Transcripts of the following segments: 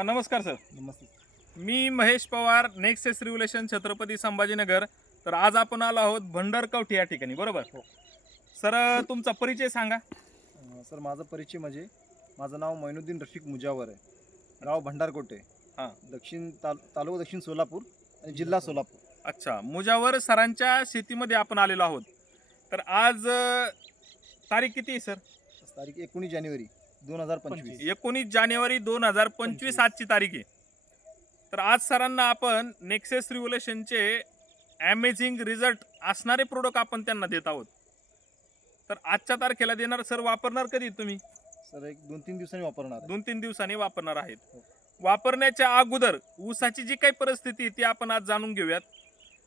अ, नमस्कार सर. नमस्ते. मी महेश पवार नेक्सेस रिव्युलेशन छत्रपती संभाजीनगर. तर आज आपण आलो आहोत भंडारकवठी या ठिकाणी बरोबर? हो. सर तुमचा परिचय सांगा. अं, सर माझा परिचय म्हणजे माझं नाव मैनुद्दीन रफिक मुजावर आहे. गाव भंडारकोटे. हां. दक्षिण ताल तालुका दक्षिण सोलापूर आणि जिल्हा सोलापूर. अच्छा. मुजावर सरांच्या शेतीमध्ये आपण आलेलो आहोत. तर आज अ, तारीख किती आहे सर? तारीख एकोणीस जानेवारी. दोन हजार पंचवीस. एकोणीस जानेवारी दोन हजार पंचवीस आजची तारीख आहे. तर आज सरांना आपण नेक्सेस रिव्युलेशनचे अमेझिंग रिझल्ट असणारे प्रोडक्ट आपण त्यांना देत आहोत. तर आजच्या तारखेला देणार सर वापरणार कधी तुम्ही? सर एक दोन तीन दिवसांनी वापरणार. दोन तीन दिवसांनी वापरणार आहेत. हो. वापरण्याच्या अगोदर ऊसाची जी काही परिस्थिती ती आपण आज जाणून घेऊयात.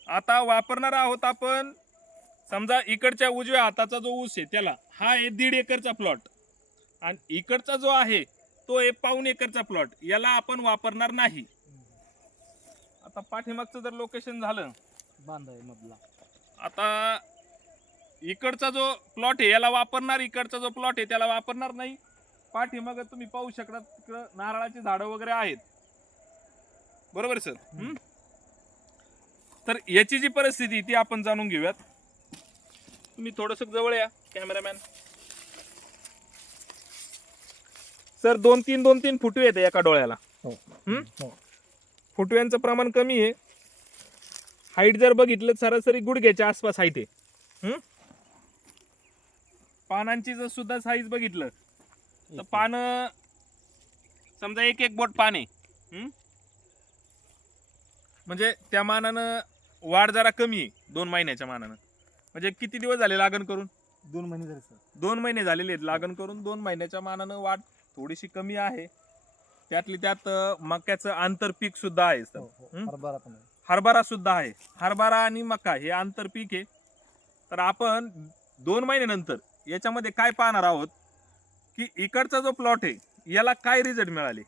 आता वापरणार आहोत आपण समजा इकडच्या उजव्या हाताचा जो ऊस आहे त्याला हा आहे दीड एकरचा प्लॉट आणि इकडचा जो आहे तो आहे पाऊन एकरचा प्लॉट याला आपण वापरणार नाही. आता पाठीमागचं जर लोकेशन झालं. बांधाय मधला आता इकडचा जो प्लॉट आहे याला वापरणार इकडचा जो प्लॉट आहे त्याला वापरणार नाही. पाठीमाग तुम्ही पाहू शकता तिकडं नारळाची झाडं वगैरे आहेत. बरोबर सर? तर याची जी परिस्थिती ती आपण जाणून घेऊयात. तुम्ही थोडस जवळ या कॅमेरामॅन सर दोन तीन दोन तीन फुटवे येते एका डोळ्याला. हो. हं? फुटव्यांचं प्रमाण कमी आहे. हाईट जर बघितलं सरासरी गुडघ्याच्या आसपास हाईट आहे? पानांची जर सुद्धा साईज बघितलं तर पानं समजा एक एक बोट पान आहे? म्हणजे त्या मानानं वाढ जरा कमी आहे दोन महिन्याच्या मानानं. म्हणजे किती दिवस झाले लागण करून? दोन महिने झाले सर. दोन महिने झालेले आहेत लागण करून दोन महिन्याच्या मानानं वाढ थोडीशी कमी आहे. त्यातली त्यात मक्याचं आंतरपीक सुद्धा आहे सर. हो, हो. हरभरा हरभरा सुद्धा आहे. हरभरा आणि मका हे आंतरपीक आहे. तर आपण दोन महिन्यानंतर याच्यामध्ये काय पाहणार आहोत? की इकडचा जो प्लॉट आहे याला काय रिझल्ट मिळाले?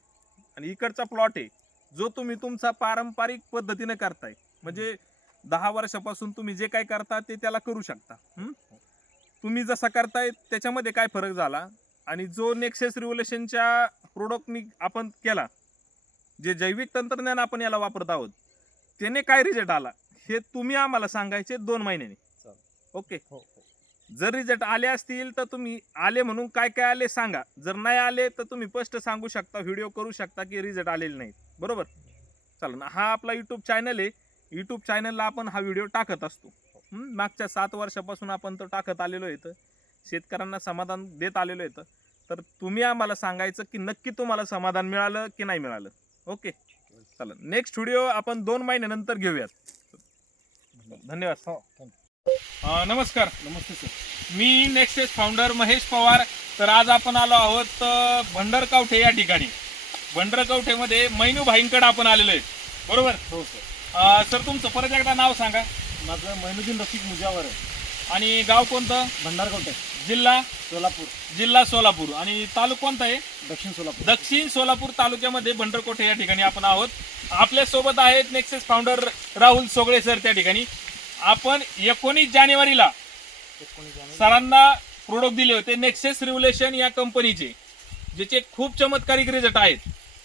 आणि इकडचा प्लॉट आहे जो तुम्ही तुमचा पारंपरिक पद्धतीने करताय. म्हणजे दहा वर्षापासून तुम्ही जे काय करता ते त्याला करू शकता? तुम्ही जसा करताय त्याच्यामध्ये काय फरक झाला? आणि जो नेक्सेस रिव्होल्युशनच्या प्रोडक्टनी आपण केला जे जैविक तंत्रज्ञान आपण याला वापरत आहोत त्याने काय रिझल्ट आला? हे तुम्ही आम्हाला सांगायचे दोन महिन्याने. ओके हो हो. जर रिझल्ट आले असतील तर तुम्ही आले म्हणून काय काय आले सांगा. जर नाही आले तर तुम्ही स्पष्ट सांगू शकता व्हिडिओ करू शकता की रिझल्ट आलेले नाहीत. बरोबर? चला ना हा आपला युट्यूब चॅनल आहे. युट्यूब चॅनलला आपण हा व्हिडिओ टाकत असतो? मागच्या सात वर्षापासून आपण तो टाकत आलेलो आहे शेतकऱ्यांना समाधान देत आलेलो आहे तर तुम्ही आम्हाला सांगायचं की नक्की तुम्हाला समाधान मिळालं की नाही मिळालं. ओके? चला नेक्स्ट व्हिडिओ आपण दोन महिन्यानंतर घेऊयात. धन्यवाद. हो थँक्यू नमस्कार. नमस्ते सर मी नेक्सेस फाउंडर महेश पवार. तर आज आपण आलो आहोत भंडरकावठे या ठिकाणी. भंडरकावठेमध्ये मैनू भाईंकडे आपण आलेलो आहे. बरोबर? हो सर सर तुमचं परत एकदा नाव सांगा. माझं मैनुद्दीन रफिक मुजावर आहे. आणि गाव कोणतं? भंडारकोटे जिल्हा? सोलापूर. जिल्हा सोलापूर. आणि तालुका कोणता आहे? दक्षिण सोलापूर. दक्षिण सोलापूर तालुक्यामध्ये भंडरकोठे या ठिकाणी आपण आहोत. आपल्यासोबत आहेत Nexus founder Rahul Sogale sir त्या ठिकाणी. आपण एकोणीस जानेवारीला सरांना प्रोडक्ट दिले होते नेक्सेस रिव्हुलेशन या कंपनीचे ज्याचे खूप चमत्कारिक रिझल्ट आहेत.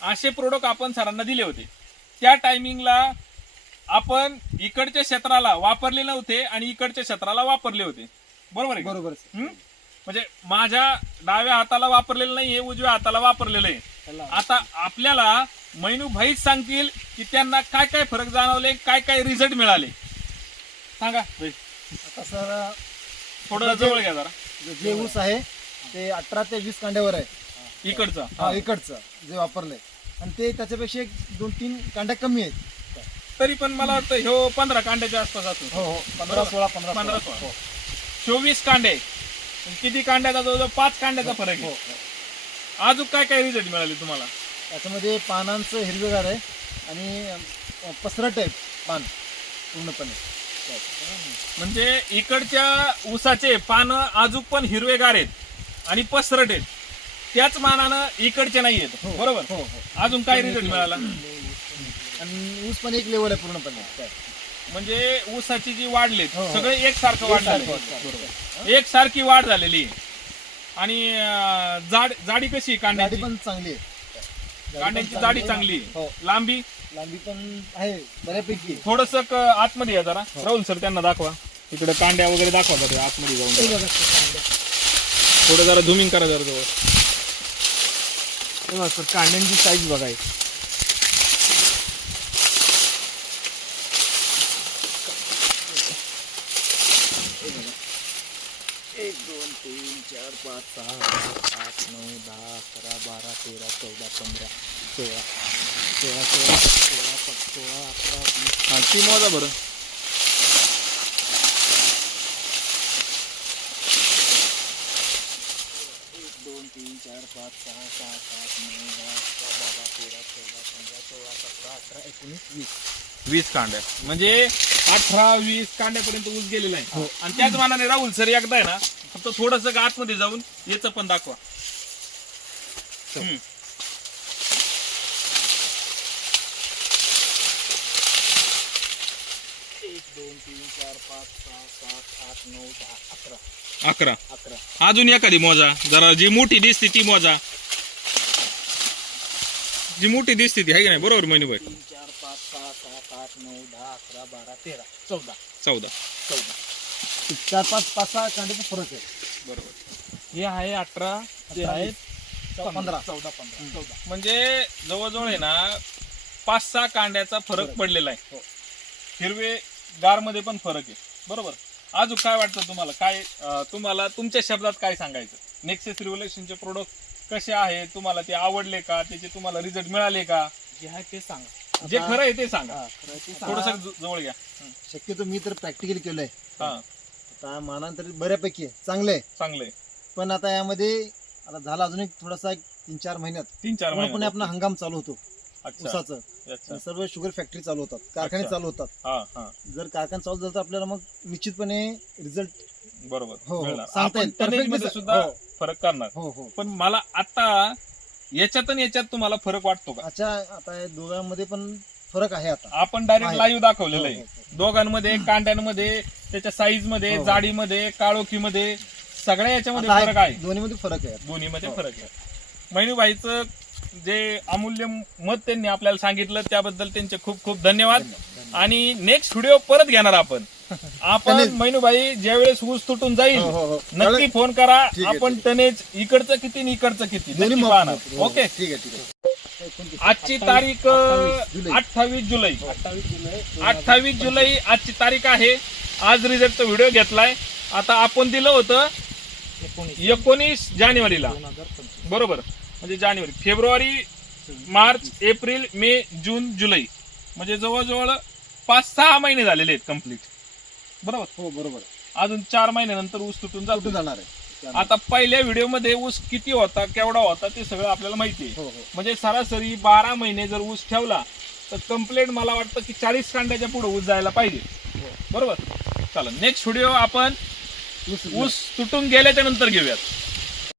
असे प्रोडक्ट आपण सरांना दिले होते. त्या टायमिंगला आपण इकडच्या क्षेत्राला वापरले नव्हते आणि इकडच्या क्षेत्राला वापरले होते. बरोबर आहे? बरोबर? म्हणजे माझ्या डाव्या हाताला वापरलेलं नाही हे उजव्या हाताला वापरलेलं आहे आता आपल्याला मैनू भाईच सांगतील की त्यांना काय काय फरक जाणवले काय काय रिझल्ट मिळाले. सांगा. आता सर थोडं जवळ घ्या जरा. जे ऊस आहे ते अठरा ते वीस कांड्यावर आहे. इकडचं. हा इकडचं जे वापरलंय. आणि ते त्याच्यापेक्षा एक दोन तीन कांड्या कमी आहेत. तरी पण मला वाटतं ह्यो पंधरा कांड्याच्या आसपास हो हो पंधरा. सोळा पंधरा पंधरा सोळा. सोळा. चोवीस कांडे. किती कांड्याचा जवळजवळ पाच कांड्याचा फरक हो आहे. हो अजून काय काय रिझल्ट मिळाले तुम्हाला? त्याच्यामध्ये पानांचं हिरवेगार आहे आणि पसरट आहे पान पूर्णपणे. म्हणजे इकडच्या ऊसाचे पानं अजून पण हिरवेगार आहेत आणि पसरट आहेत. त्याच मानानं इकडचे नाही आहेत. हो. बरोबर? हो हो. अजून काय रिझल्ट मिळाला? आणि ऊस पण एक लेवल आहे पूर्णपणे. म्हणजे ऊसाची जी वाढले हो, हो. सगळे एकसारखं आहे. बरोबर. एकसारखी वाढ झालेली आहे. आणि अं, जाड जाडी कशी आहे गाडी कांद्याची पण चांगली आहे जाडी चांगली आहे. हो. लांबी लांबी पण आहे बऱ्यापैकी आहे. थोडस आतमध्ये या जरा हो. राहुल सर त्यांना दाखवा इकडे कांड्या वगैरे दाखवा जरा आतमध्ये जाऊन हे बघा सर. थोडं जरा झुमिंग करा जरा जवळ हे बघा सर कांड्यांची साईज एक दोन तीन चार पाच सहा सात आठ नऊ दहा अकरा बारा तेरा चौदा पंधरा सोळा सोळा सोळा सोळा पाच सोळा अकरा वीस हा ती मोजा बरं एक दोन तीन चार पाच सहा सात आठ नऊ दहा अकरा बारा तेरा चौदा पंधरा सोळा सतरा अठरा एकोणीस वीस वीस कांड्या म्हणजे अठरा वीस कांड्यापर्यंत ऊस गेलेला आहे हो. आणि त्याच मानाने राहुल सर एकदा आहे ना फक्त थोडस आतमध्ये जाऊन याचं पण दाखवा. हम्म. एक दोन तीन चार पाच सहा सात आठ नऊ दहा अकरा. अकरा. अकरा. अजून एखादी मोजा. जरा जी मोठी दिसते ती मोजा. जी मोठी दिसते ती आहे की नाही? बरोबर महिनूभाई तीन चार पाच सहा सात आठ नऊ दहा अकरा बारा तेरा चौदा. चौदा. चौदा. चार पाच पाच सहा कांड्याचा फरक आहे. बरोबर. हे आहे अठरा ते अठरा, आहे पंधरा. चौदा पंधरा. चौदा म्हणजे जवळजवळ आहे ना पाच सहा कांड्याचा फरक फरक. पडलेला आहे. हो. हिरवे गारमध्ये पण फरक आहे. बरोबर? अजून काय वाटतं तुम्हाला? काय अं, तुम्हाला तुमच्या शब्दात काय सांगायचं? नेक्सेस रिव्होल्युशनचे प्रोडक्ट कसे आहे? तुम्हाला ते आवडले का? त्याचे तुम्हाला रिझल्ट मिळाले का? जे आहे ते सांगा. जे आता- खरं आहे ते सांगा. हा, खरं आहे ते सांगा. थोडस जवळ घ्या. शक्यतो मी तर प्रॅक्टिकल केलंय. हा. आता माना तरी बऱ्यापैकी आहे. चांगलं आहे. चांगले पण आता यामध्ये आता झाला अजून एक थोडासा एक तीन चार महिन्यात. तीन चार पूर्णपणे महिने आपला हंगाम चालू होतो. अच्छा. ऊसाचं. अच्छा. सर्व शुगर फॅक्टरी चालू होतात. कारखाने अच्छा. चालू होतात. हा हा. जर कारखाना चालू झालं तर आपल्याला मग निश्चितपणे रिझल्ट बरोबर. हो हो. सांगता आपण येईल tonnage Perfect मध्ये दिसा- सुद्धा हो, फरक करणार. हो हो. पण मला आता याच्यात आणि याच्यात तुम्हाला फरक वाटतो का? अच्छा आता या दोघांमध्ये पण फरक आहे आता आपण डायरेक्ट आहे. लाईव्ह दाखवलेलं हो, आहे हो, हो. दोघांमध्ये कांड्यांमध्ये त्याच्या साईजमध्ये हो. जाडीमध्ये काळोखीमध्ये सगळ्या याच्यामध्ये आता फरक आहे दोन्हीमध्ये फरक आहे दोन्हीमध्ये हो. फरक आहे महिनूबाईचं जे अमूल्य मत त्यांनी आपल्याला सांगितलं त्याबद्दल त्यांचे खूप खूप धन्यवाद आणि नेक्स्ट व्हिडिओ परत घेणार आपण आपण टनेज. महिनूबाई ज्यावेळेस ऊस तुटून जाईल हो, हो, हो. नक्की फोन करा आहे, आपण टनेज इकडचं किती आणि इकडचं किती दोन्ही नक्की माप- पाहणार हो, ओके ठीक आहे ठीक आहे. आजची तारीख अठ्ठावीस जुलै. अठ्ठावीस जुलै. आजची तारीख आहे. आज रिझल्टचा व्हिडिओ घेतलाय. आता आपण दिलं होतं एकोणीस. जानेवारीला. बरोबर. म्हणजे जानेवारी. फेब्रुवारी मार्च एप्रिल मे जून जुलै. म्हणजे जवळजवळ पाच सहा महिने झालेले आहेत कंप्लीट बरोबर? हो बरोबर. अजून चार महिन्यानंतर ऊस तुटून जातो. जाणार आहे. आता पहिल्या व्हिडिओमध्ये ऊस किती होता केवढा होता ते सगळं आपल्याला माहिती आहे. हो हो. म्हणजे सरासरी बारा महिने जर ऊस ठेवला तर कम्प्लेट मला वाटतं की चाळीस कांड्याच्या पुढे ऊस जायला पाहिजे. बरोबर? चला नेक्स्ट व्हिडिओ आपण ऊस तुटून गेल्याच्यानंतर घेऊयात.